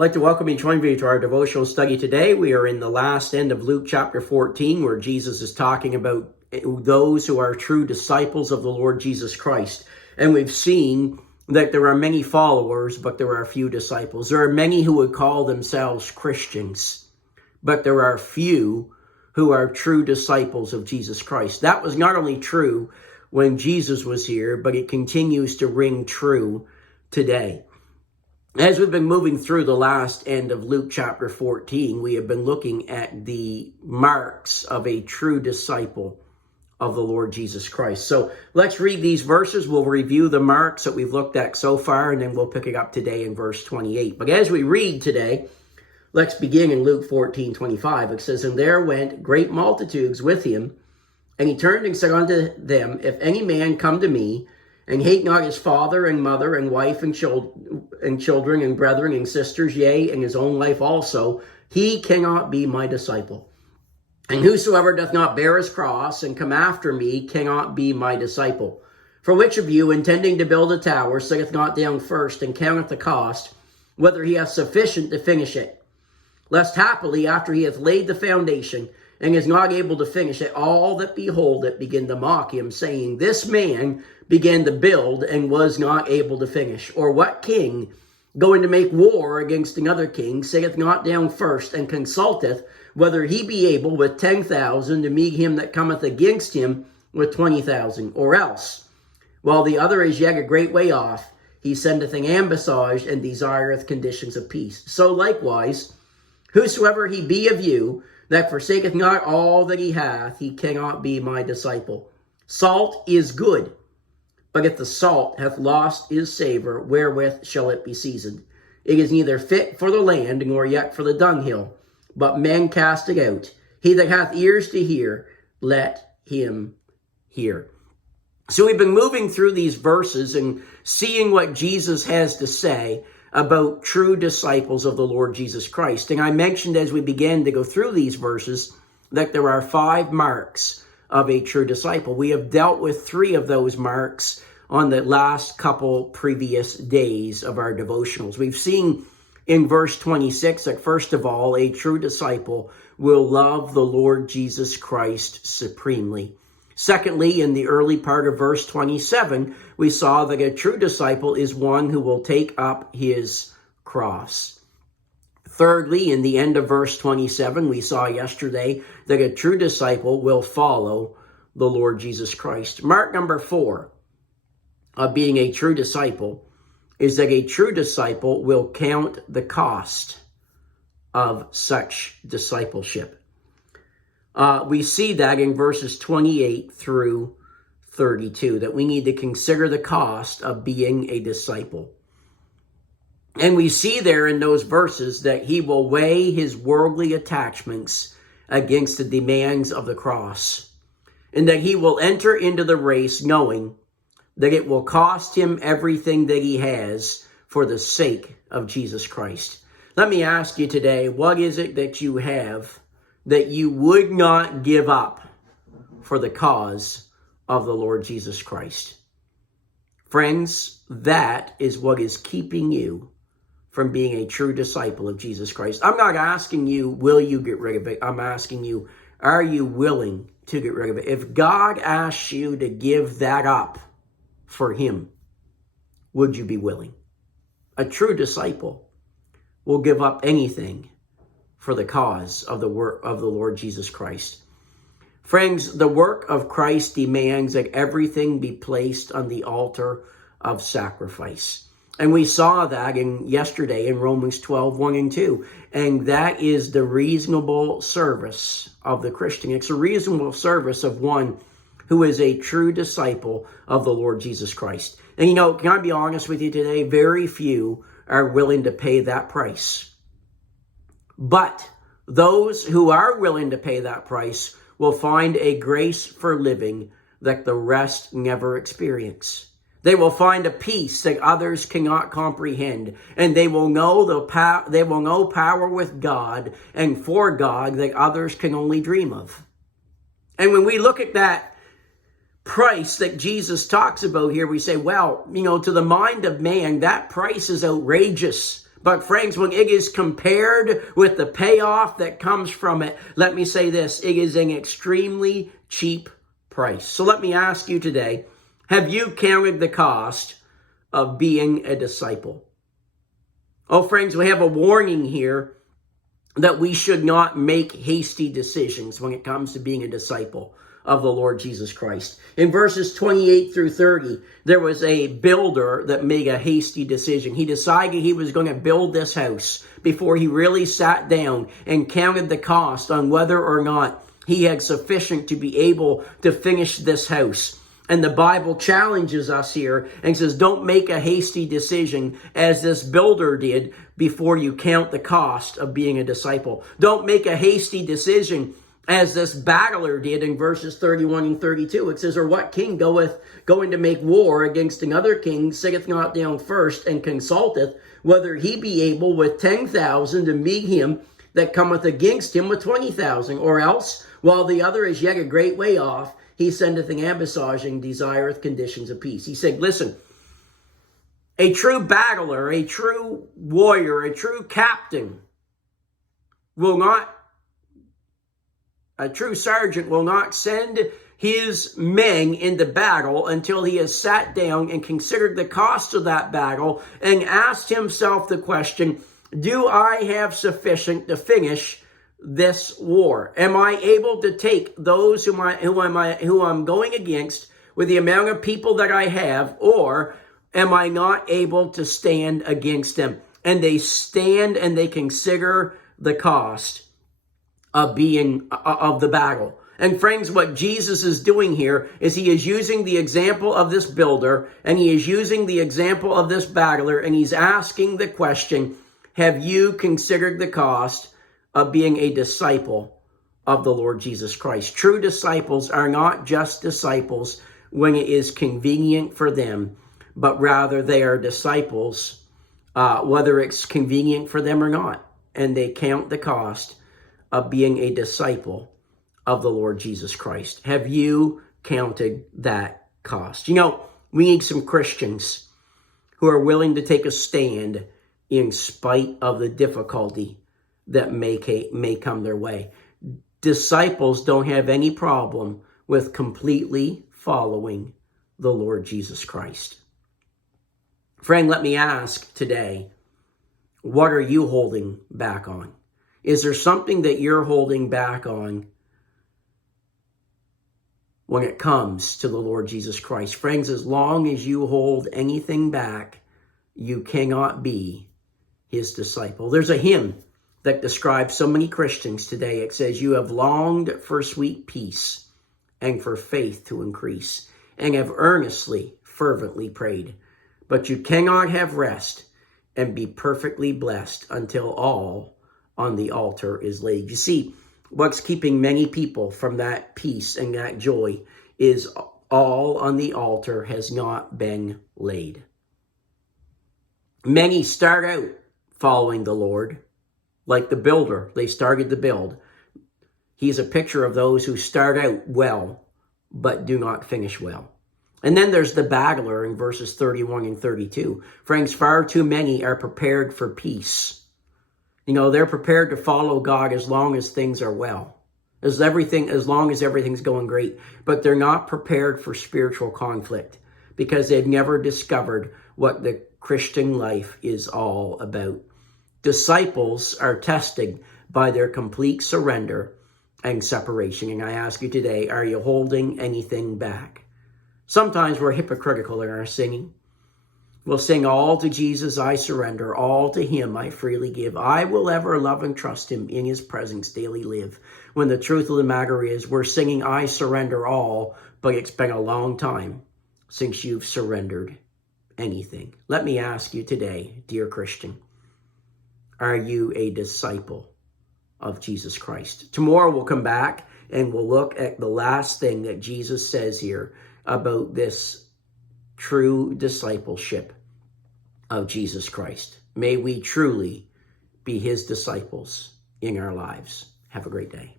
I'd like to welcome each one of you to our devotional study today. We are in the last end of Luke chapter 14, where Jesus is talking about those who are true disciples of the Lord Jesus Christ. And we've seen that there are many followers, but there are few disciples. There are many who would call themselves Christians, but there are few who are true disciples of Jesus Christ. That was not only true when Jesus was here, but it continues to ring true today. As we've been moving through the last end of Luke chapter 14, we have been looking at the marks of a true disciple of the Lord Jesus Christ. So let's read these verses. We'll review the marks that we've looked at so far, and then we'll pick it up today in verse 28. But as we read today, let's begin in Luke 14:25. It says, "And there went great multitudes with him, and he turned and said unto them, If any man come to me, and hate not his father and mother and wife and children and brethren and sisters, yea, and his own life also, he cannot be my disciple. And whosoever doth not bear his cross and come after me cannot be my disciple. For which of you, intending to build a tower, sitteth not down first and counteth the cost, whether he hath sufficient to finish it? Lest happily, after he hath laid the foundation, and is not able to finish it, all that behold it begin to mock him, saying, This man began to build and was not able to finish. Or what king, going to make war against another king, sitteth not down first and consulteth whether he be able with 10,000 to meet him that cometh against him with 20,000? Or else, while the other is yet a great way off, he sendeth an ambassage and desireth conditions of peace. So likewise, whosoever he be of you, that forsaketh not all that he hath, he cannot be my disciple. Salt is good, but if the salt hath lost his savor, wherewith shall it be seasoned? It is neither fit for the land, nor yet for the dunghill, but men cast it out. He that hath ears to hear, let him hear." So we've been moving through these verses and seeing what Jesus has to say about true disciples of the Lord Jesus Christ. And I mentioned as we began to go through these verses that there are 5 marks of a true disciple. We have dealt with 3 of those marks on the last couple previous days of our devotionals. We've seen in verse 26 that first of all, a true disciple will love the Lord Jesus Christ supremely. Secondly, in the early part of verse 27, we saw that a true disciple is one who will take up his cross. Thirdly, in the end of verse 27, we saw yesterday that a true disciple will follow the Lord Jesus Christ. Mark number 4 of being a true disciple is that a true disciple will count the cost of such discipleship. We see that in verses 28 through 32, that we need to consider the cost of being a disciple. And we see there in those verses that he will weigh his worldly attachments against the demands of the cross, and that he will enter into the race knowing that it will cost him everything that he has for the sake of Jesus Christ. Let me ask you today, what is it that you have that you would not give up for the cause of the Lord Jesus Christ? Friends, that is what is keeping you from being a true disciple of Jesus Christ. I'm not asking you, will you get rid of it? I'm asking you, are you willing to get rid of it? If God asks you to give that up for him, would you be willing? A true disciple will give up anything for the cause of the work of the Lord Jesus Christ. Friends, the work of Christ demands that everything be placed on the altar of sacrifice. And we saw that yesterday in Romans 12:1 and 2. And that is the reasonable service of the Christian. It's a reasonable service of one who is a true disciple of the Lord Jesus Christ. And can I be honest with you today? Very few are willing to pay that price. But those who are willing to pay that price will find a grace for living that the rest never experience. They will find a peace that others cannot comprehend, and they will know power with God and for God that others can only dream of. And when we look at that price that Jesus talks about here, we say, well, to the mind of man, that price is outrageous. But friends, when it is compared with the payoff that comes from it, let me say this, it is an extremely cheap price. So let me ask you today, have you counted the cost of being a disciple? Oh, friends, we have a warning here that we should not make hasty decisions when it comes to being a disciple of the Lord Jesus Christ. In verses 28 through 30, there was a builder that made a hasty decision. He decided he was going to build this house before he really sat down and counted the cost on whether or not he had sufficient to be able to finish this house. And the Bible challenges us here and says, don't make a hasty decision as this builder did before you count the cost of being a disciple. Don't make a hasty decision as this battler did in verses 31 and 32. It says, or what king going to make war against another king, sitteth not down first and consulteth whether he be able with 10,000 to meet him that cometh against him with 20,000, or else, while the other is yet a great way off, he sendeth an ambassage and desireth conditions of peace. He said, listen, a true battler, a true warrior, a true captain a true sergeant will not send his men into battle until he has sat down and considered the cost of that battle and asked himself the question, do I have sufficient to finish this war? Am I able to take those who I'm going against with the amount of people that I have, or am I not able to stand against them? And they stand and they consider the cost of the battle. And friends, what Jesus is doing here is he is using the example of this builder, and he is using the example of this battler, and he's asking the question, have you considered the cost of being a disciple of the Lord Jesus Christ? True disciples are not just disciples when it is convenient for them, but rather they are disciples whether it's convenient for them or not. And they count the cost of being a disciple of the Lord Jesus Christ. Have you counted that cost? You know, we need some Christians who are willing to take a stand in spite of the difficulty that may come their way. Disciples don't have any problem with completely following the Lord Jesus Christ. Friend, let me ask today, what are you holding back on? Is there something that you're holding back on when it comes to the Lord Jesus Christ? Friends, as long as you hold anything back, you cannot be his disciple. There's a hymn that describes so many Christians today. It says, you have longed for sweet peace and for faith to increase, and have earnestly, fervently prayed. But you cannot have rest and be perfectly blessed until all on the altar is laid. You see, what's keeping many people from that peace and that joy is all on the altar has not been laid. Many start out following the Lord, like the builder. They started to build. He's a picture of those who start out well, but do not finish well. And then there's the battler in verses 31 and 32. Friends, far too many are prepared for peace. You know, they're prepared to follow God as long as things are well, as long as everything's going great. But they're not prepared for spiritual conflict because they've never discovered what the Christian life is all about. Disciples are tested by their complete surrender and separation. And I ask you today, are you holding anything back? Sometimes we're hypocritical in our singing. We'll sing, all to Jesus I surrender, all to him I freely give. I will ever love and trust him, in his presence daily live. When the truth of the matter is, we're singing I surrender all, but it's been a long time since you've surrendered anything. Let me ask you today, dear Christian, are you a disciple of Jesus Christ? Tomorrow we'll come back and we'll look at the last thing that Jesus says here about this true discipleship of Jesus Christ. May we truly be his disciples in our lives. Have a great day.